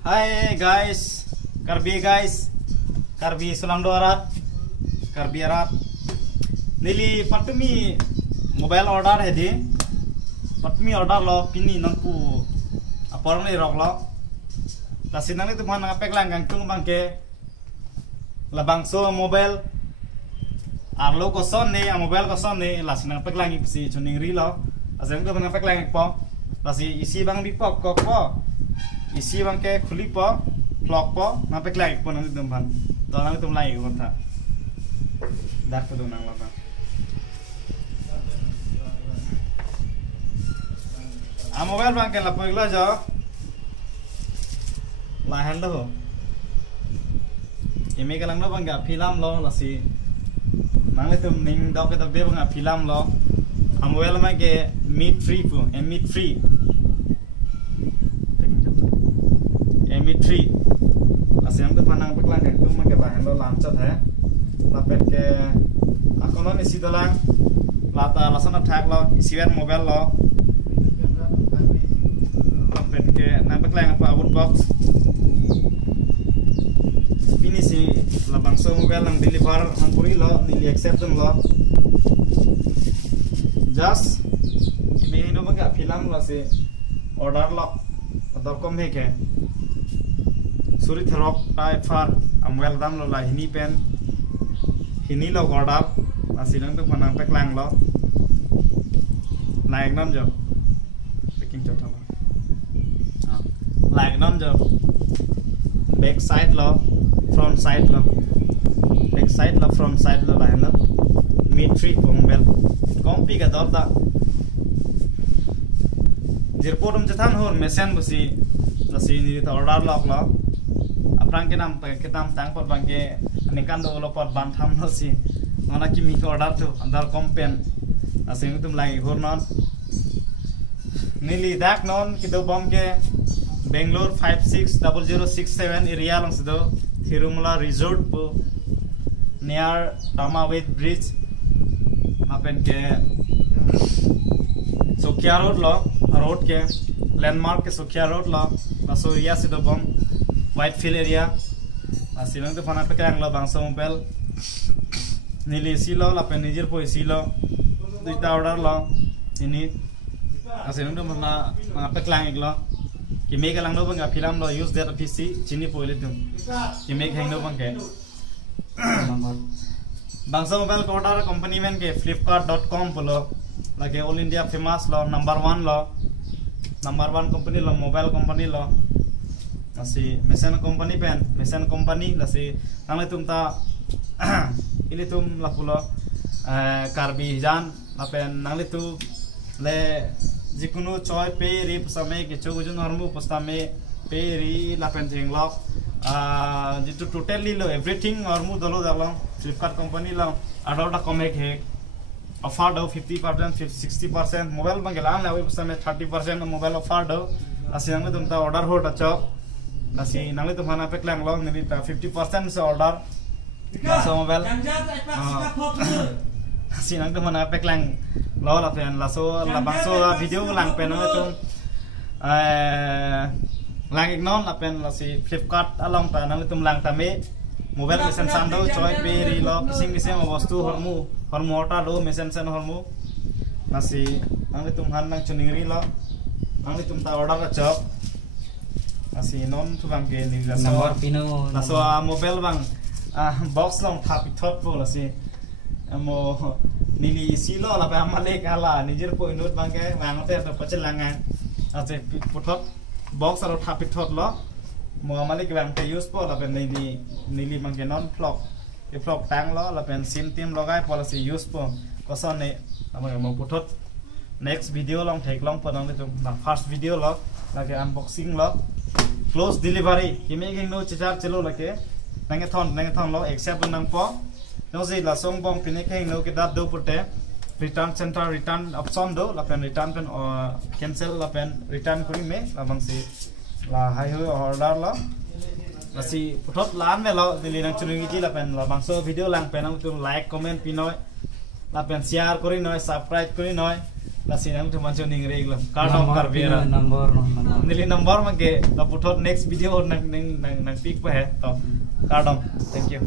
Hai guys, Karbi Sulang Doarat, Karbi Arat. Nili patumi mobile order है दे, patumi order low pini nangku aparang ni rok lo. Tasi nang itu mana ngapek lang gangtung bangke, labang so mobile. Arlo koson ni, mobile koson ni, lasi nang ngapek lang ipsi cuning rilo. Asal itu mana ngapek lang ikpo, lasi isi bang bipok kok po. Isi bang ke khuli po clock po ngapek lang ikpo nang itu ban. To nang itu lai ko ta. Dak to nang laba. Mobile bang ke lapo igla jo. La handle ho. Imi ka lang lo bang ga film lo lasi. Nang itu ning dok ke tabe bang ga film lo. Mobile bang ke meat free po, meat free. M3 asam tu panang peklan itu mungkin bahan lo lancar है lapet ke aku non isi dalang lata lasan attack lo isi wer mobile lo lapet ke na peklan apa out box ini si labang so mobile yang deliver hampuri lo nili accept lo just ini no mungkin film lo si order lo atau kom है के Suri therok type far amwel dam lo la hini pen hini lo order asinang tu panang peklang lo like nam jo packing chot lo like nam jo back side lo front side lo back side lo front side lo la na mid tree mobile kompi ka dor da jirporum jathan hor mesen busi lasi ni ta order lok lo Aprang ke nam tang por bangke anikan do lo por ban tham no si ona kimi ko order tu andar kompen asing tum lai hor non nili dak non kido bom ke Bangalore 560067 area lang sido Thirumala Resort po near Tamawet Bridge apen ke Sokhia road ke landmark ke Sokhia road lo naso area sido bom Whitefield area asinang tu fana pekang lo bangsa mobile nili silo la penijir po silo duita order lo ini asinang tu fana peklang iglo kimi ka lang no bang film lo use that pc chini po ile tum kimi ka no bang ke bangsa mobile order company men ke flipkart.com polo lage all india famous lo number 1 company lo mobile company lo Nasi mesen company nasi nang tum ta ini tum lapulo karbi jan apen nang tu le jikunu choi pe ri samay ke chogujun hormu postame pe ri lapen jinglok jitu totally lo everything hormu dolo dalo Flipkart company lo adota comic he offer do 50% 60% mobile bangelan le postame 30% mobile offer do asiang tum ta order hot acho Nasi nang itu mana peklang lo nili 50% se order so mobile nasi nang itu mana peklang lo la pen la so la bangso video lang pen itu lang ignon la pen la si Flipkart along ta nang itu lang tame mobile mesen sando choi pe ri lo kising wastu hormu order lo mesen sen hormu nasi nang itu han nang chuning ri lo nang itu ta order acho Asi non tu bang ke ni la so mobile bang box long thapi thot po la si mo nili silo la pa amale kala nijir po inut bang ke bang te to pachel langan ase puthot box aro thapi thot lo mo amale ke bang te use po la ben nili bang ke non flop e flop tang lo la ben sim tim logai policy use po koson ne mo puthot next video long thek long po nang tu first video lo la ke unboxing lo close delivery kimi ging no chichar chelo lake nange thon lo accept nang po no si la song bong pine kheng no ke dap do pute return center return option do la pen return pen cancel la pen return kuri me la bang si la hai ho order lo la si puthot lan me lo dili nang chungi ji la pen la bang so video lang pen nang tu like comment pinoi la pen share kuri noi subscribe kuri noi nasi nang tu mancu ning ring lo kardom karbira number nili number mangke to puthot next video nang pik pa hai to kardom thank you